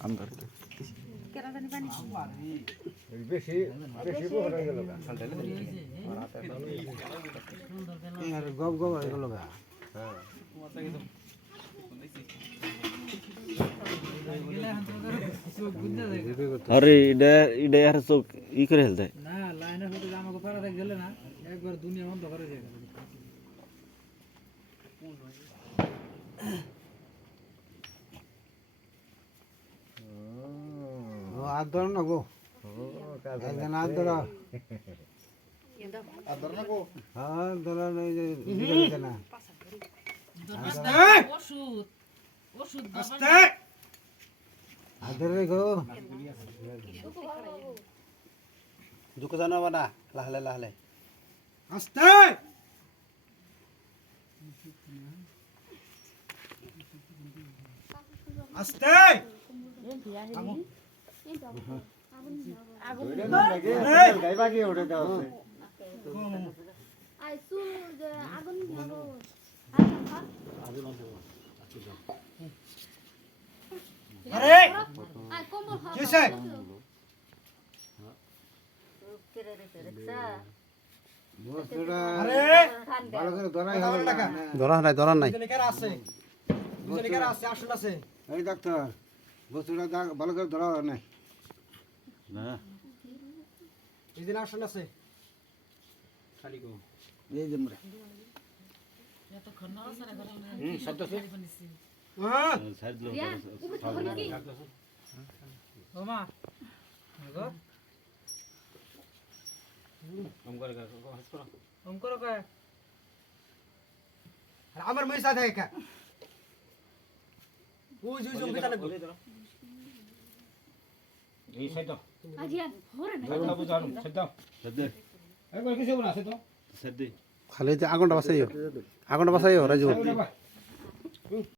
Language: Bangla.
अंदर বেশি বেশি বড় হয়ে গেল আর গব গব হয়ে গেল গা হ্যাঁ अरे इडे इडे यार सो ई करे हेलते না লাইনের হতে আমাকে পাড়া থেকে গেলে না একবার দুনিয়া বন্ধ করে যায় ও আদর না গো একদিন আদর আদর না গো হ্যাঁ ধরা নেই যে দিতে না ওষুধ ওষুধ আদর রে গো দুঃখ জানাবা না লাহলে লাহলে আস্তে আস্তে গাইবা কি ওঠে দাও আরে কিসে আরে ভালো করে ধরাই হবে না ধরা নাই এই ডাক্তার বস্তুটা ভালো করে ধরা হবে না না এদিন আসল আছে খালি গো এই যে মরে এতক্ষণ নড়াচড়া করে না শব্দ আছে হ্যাঁ সাইড লো ও মা গো কাম করে হাস করো ওম করো কয় আর আমার মই সাথে একা ওই যে জমি তালে এই সাইড দাও আজিয়া হরে না ধরো বুঝানো সাইড দাও সাইড দে এই কই কিছু না সাইড দাও সাইড দে খালি যে আগুনটা বাসাইও রাজু